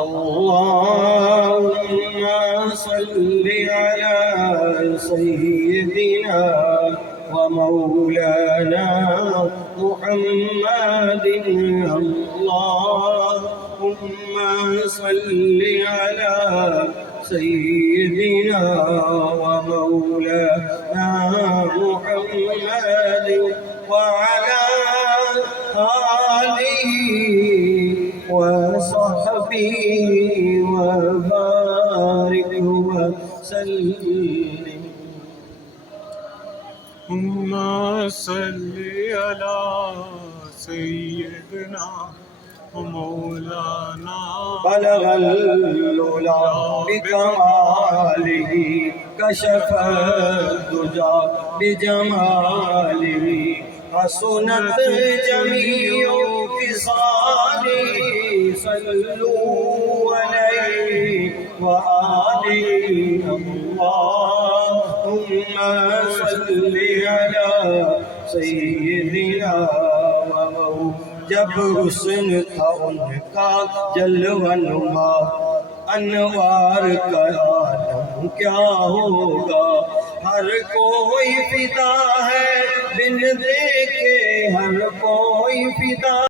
अल्लाहुम्मा सल्लि अला सय्यिदिना व मौलाना मुहम्मदिन। अल्लाहुम्मा सल्लि अला सय्यिदिना व मौलाना मुहम्मदिन व अला आलिहि व सहबिहि व बारिक व सल्लिम। अल्लाहुम्मा सल्लि अला सय्यिदिना व मौलाना बलगल उला बिकमालिही कशफद्दुजा बिजमालिही हसनत जमीउ फिसालिही सल्लू अलैहि व आलिहि। अल्लाहुम्मा सल्लि अला सय्यिदिना व जब हुस्न था उनका जलवनुमा, अनवार का आलम क्या होगा। हर कोई फिदा है बिन देखे, हर कोई फिदा